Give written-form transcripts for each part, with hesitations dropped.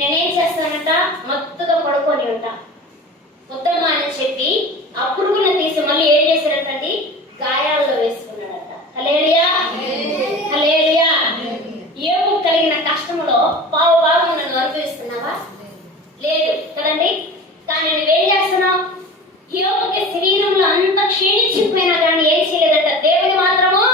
నేనేం చేస్తానంట, మత్తుగా పడుకొని ఉంటా. వద్దమ్మా అని చెప్పి ఆ పురుగులను తీసి మళ్ళీ ఏం చేశారంటండి, గాయాల్లో వేసుకున్నాడట. హల్లెలూయా, హల్లెలూయా. యోబు కలిగిన కష్టంలో పావు భాగం నన్ను అనుభవిస్తున్నావా? లేదు కదండి. కానీ నువ్వేం చేస్తున్నావు? యోబుకి శరీరంలో అంత క్షీణించిపోయినా కానీ ఏం చేయలేదట, దేవుని మాత్రము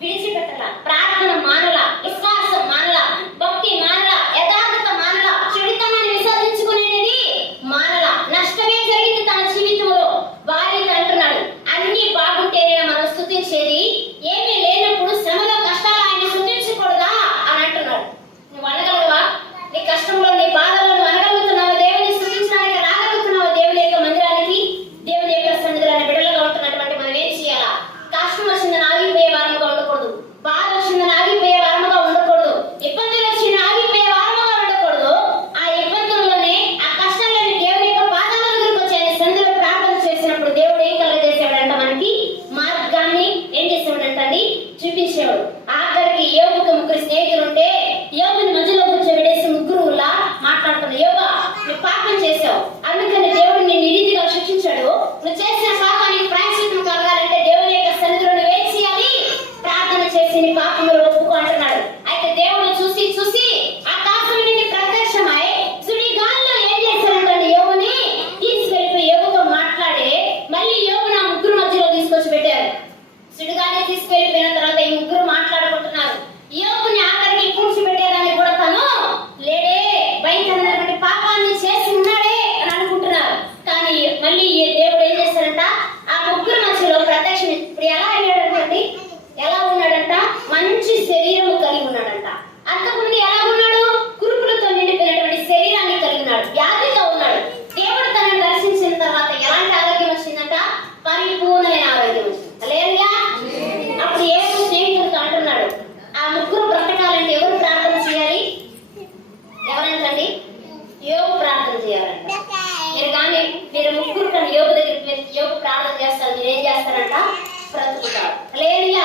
విడిచిపెట్టలా. ప్రార్థన మానలా, విశ్వాసం మానలా, భక్తి మానలా, యథార్థత మానలా, చెడుతనాన్ని విసర్జించుకునేది మానలా. నష్టమే జరిగింది తన జీవితంలో. భార్యకి అంటున్నాడు, అన్ని బాగుంటేనే మనం స్తుతించేది, ఏమీ లేనప్పుడు శ్రమలో కష్టాలు ఆయన స్తుతించకూడదా అని అంటున్నాడు. నువ్వు అనగలవా? నీ కష్టంలో, నీ బాధలో నువ్వు అనగలుగుతున్నావు? దేవుని స్తుతించడానికి రాగలుగుతున్నావు? దేవుని యొక్క మందిరానికి, దేవుని యొక్క సన్నిధిలో బిడ్డలుగా ఉంటున్నటువంటి మనం ఏం చేయాలా? కష్టం వచ్చిందని ఆగిపోయే వారముగా ఉండకూడదు. బాధ వచ్చిందని ఆగిపోయే వారముగా ఉండకూడదు. ఇబ్బందులు వచ్చిన ఆగిపోయే వారముగా ఉండకూడదు. ఆ ఇబ్బందుల్లోనే, ఆ కష్టాలని దేవుని యొక్క పాదాల దగ్గరికి వచ్చి ఆయన సన్నిధిలో ప్రార్థన చేసినప్పుడు దేవుడు ఏం కలుగజేసేవాడంట, మనకి మార్గాన్ని ఏం చేసేవాడంటండి, చూపించేవాడు. ఆఖరికి యోబుకు 3 స్నేహితులు ఉంటే యోబుని మధ్యలో కూర్చోబెట్టేసి ముగ్గురులా మాట్లాడుతున్నారు. యోబా, నువ్వు పాపం చేశావు, అందుకని దేవుడు నిన్ను నీతిగా శిక్షించాడు. నువ్వు చేసిన పాపానికి ప్రాయశ్చిత్తం కలగాలంటే దేవుని యొక్క సన్నిధిలో నువ్వు ఏం చేయాలి? ప్రార్థన చేసి నీ పాపములు ఒప్పుకో అంటున్నాడు. అయితే దేవుడు చూసి చూసి ఆకాశం నుండి ప్రత్యక్షమై సుడిగాలిలో ఏం చేశారంటే యోబుని తీసుకెళ్ళిపోయి యోబుతో మాట్లాడి మళ్ళీ యోబుని ఆ ముగ్గురు మధ్యలో తీసుకొచ్చి పెట్టారు. సుడిగాలి తీసుకెళ్ళిపోయిన తర్వాత ఈ ముగ్గురు మాట్లాడుకుంటున్నారు. యోబుని ఆఖరికి పూడ్చిపెట్టేదాన్ని కూడా తను లేడే, భయంకరమైనటువంటి పాపాన్ని చేసి ఉన్నాడే అని అనుకుంటున్నారు. కానీ మళ్ళీ దేవుడు ఏం చేశారంట, ఆ ముగ్గురు మధ్యలో ప్రత్యక్షం. ఇప్పుడు ఎలా అయ్యాడంటే, ఎలా ఉన్నాడంట, మంచి శరీరము కలిగి ఉన్నాడంట. అంతకుముందు ఎలా ఉన్నాడు? కురుపులతో నిండిపోయినటువంటి శరీరాన్ని కలిగి ఉన్నాడు, వ్యాధితో ఉన్నాడు. దేవుడు తనని దర్శించిన తర్వాత ఎలాంటి ఆరోగ్యం వచ్చిందంట? పరిపూర్ణమైన ఆరోగ్యం వచ్చింది. హల్లెలూయా. అప్పుడు యోబు స్నేహితులతో అంటున్నాడు, ఆ ముగ్గురు బ్రతకాలంటే ఎవరు ప్రార్థన చేయాలి? ఎవరంటండి? యోబు ప్రార్థన చేయాలంట. మీరు ముగ్గురు కానీ యోబు దగ్గరికి యోబు ప్రార్థన చేస్తారు, మీరు ఏం చేస్తారంట? బ్రతుకుతారు. హల్లెలూయా.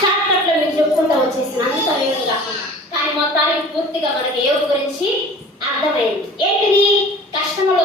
షార్ట్ కట్ లో మీకు చెప్పుకుంటా వచ్చేసిన అంత లేదు కాకుండా, కానీ మొత్తానికి పూర్తిగా మనకి యోబు గురించి అర్థమైంది. ఏంటిది? కష్టంలో